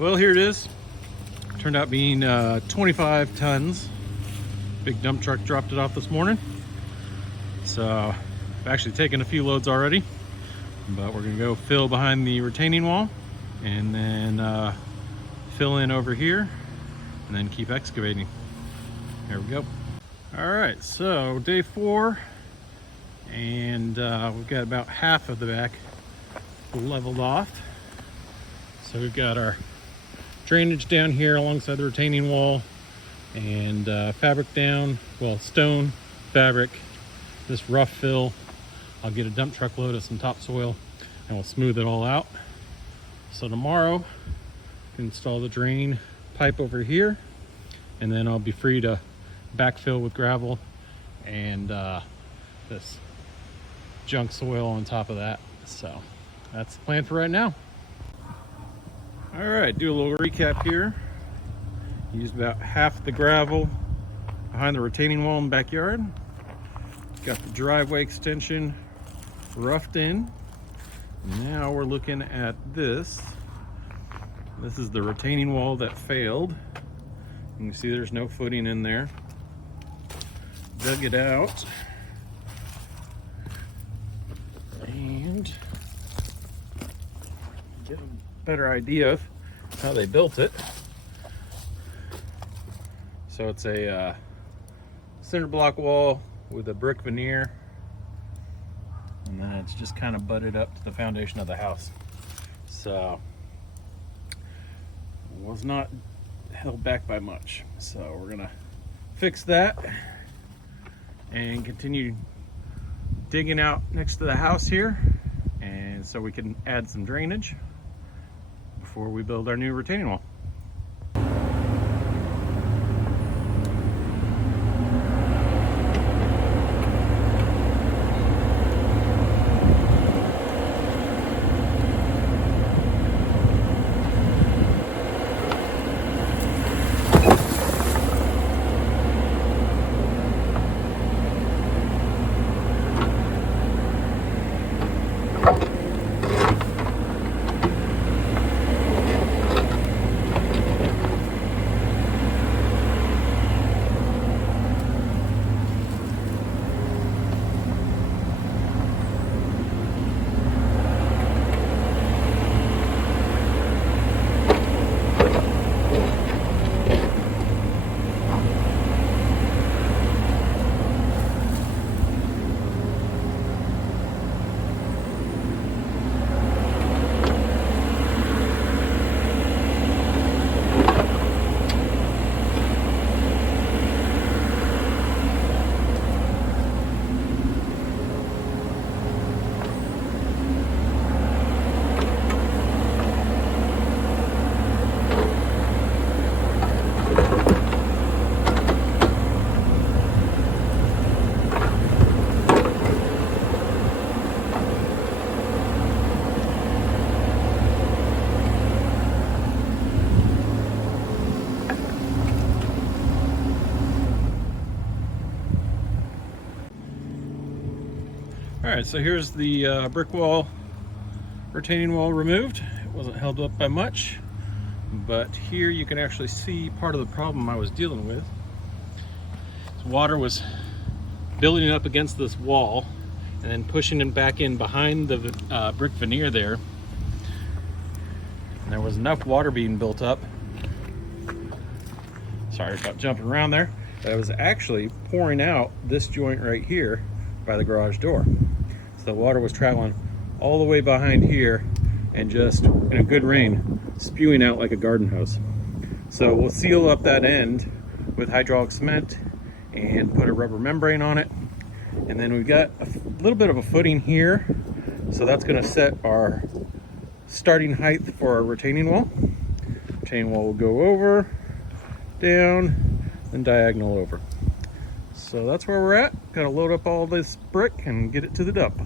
Well, here it is. Turned out being 25 tons. Big dump truck dropped it off this morning. So I've actually taken a few loads already, but we're gonna go fill behind the retaining wall and then fill in over here and then keep excavating. There we go. All right, so day 4, and we've got about half of the back leveled off. So we've got our drainage down here alongside the retaining wall, and fabric down, well, stone, fabric, this rough fill. I'll get a dump truck load of some topsoil and we'll smooth it all out. So tomorrow, install the drain pipe over here, and then I'll be free to backfill with gravel and this junk soil on top of that. So that's the plan for right now. All right, do a little recap here. Used about half the gravel behind the retaining wall in the backyard. Got the driveway extension roughed in. Now we're looking at this. This is the retaining wall that failed. You can see there's no footing in there. Dug it out. And get a better idea of how they built it. So it's a cinder block wall with a brick veneer, and then it's just kind of butted up to the foundation of the house. So was not held back by much. So we're gonna fix that and continue digging out next to the house here, and so we can add some drainage before we build our new retaining wall. All right, so here's the brick wall, retaining wall removed. It wasn't held up by much, but here you can actually see part of the problem I was dealing with. Water was building up against this wall and then pushing it back in behind the brick veneer there. And there was enough water being built up. Sorry about jumping around there. But it was actually pouring out this joint right here by the garage door. So the water was traveling all the way behind here and just in a good rain spewing out like a garden hose. So we'll seal up that end with hydraulic cement and put a rubber membrane on it. And then we've got a little bit of a footing here. So that's gonna set our starting height for our retaining wall. Retaining wall will go over, down, and diagonal over. So that's where we're at. Gotta load up all this brick and get it to the dump.